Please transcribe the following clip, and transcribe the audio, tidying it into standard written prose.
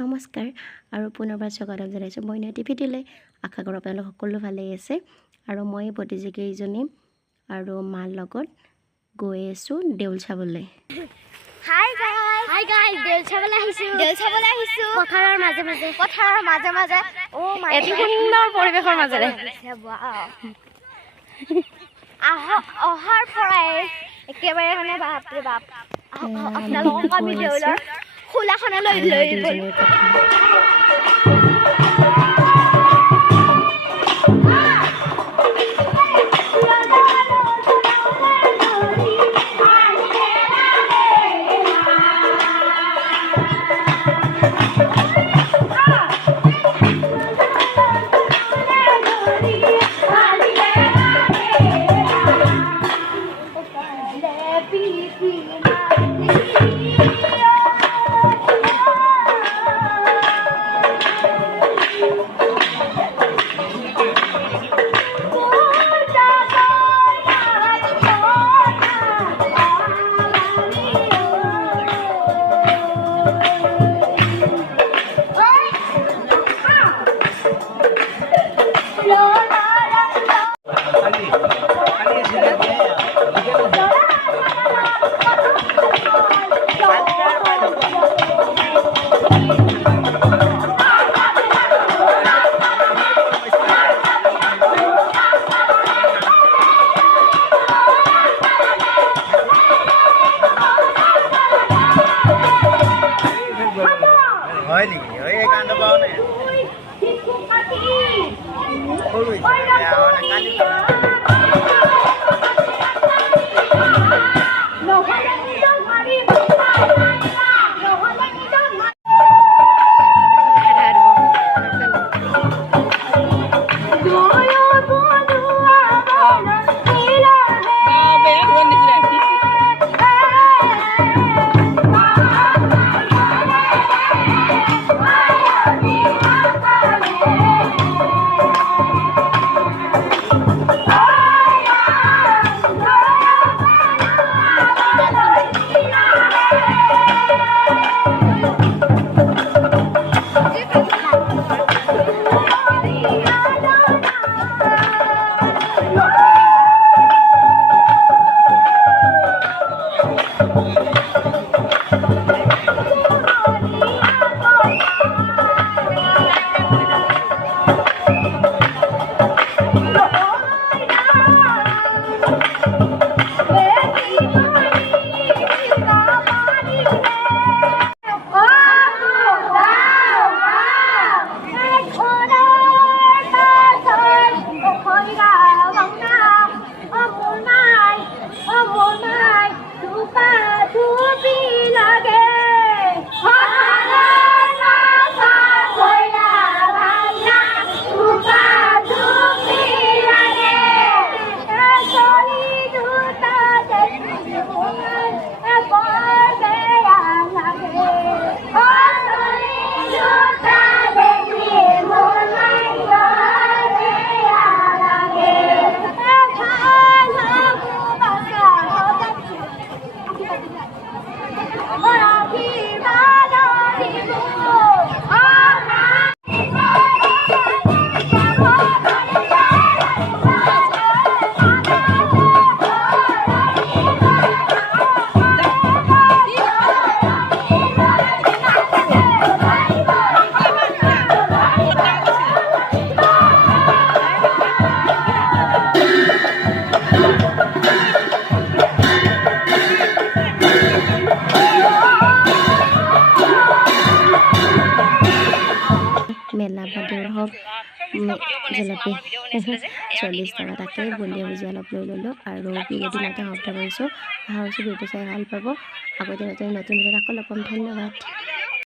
নমস্কাৰ আৰু পুনৰবাৰ স্বাগতম জনাইছোঁ মই টিভিটোলৈ। আশা কৰোঁ আপোনালোক সকলো ভালেই আছে আৰু মই প্ৰতিযোগীজনী আৰু মাৰ লগত গৈ আছোঁ দেউল চাবলৈ। হাই গাইস দেউল চাবলৈ আহিছোঁ পথাৰৰ মাজে মাজে ও মাই এটি সুন্দৰ পৰিৱেশৰ মাজেৰে অহাৰ পৰাই একেবাৰে মানে বাপৰে বাপ আপোনালোকক আমি দেউলৰ খোলাখনলৈ লৈ গ'লো। মেলা বা দেউল হওক জেলেপি 40 টকা, তাকে বুন্দিয়া ভুজি অলপ লৈ ল'লোঁ আৰু বিৰেদিনতে সমাপ্ত কৰিছোঁ। আশা কৰিছোঁ ভিডিঅ'টো চাই ভাল পাব। আগতে নতুন ভিডিঅ'ত আকৌ লগ পাম। ধন্যবাদ।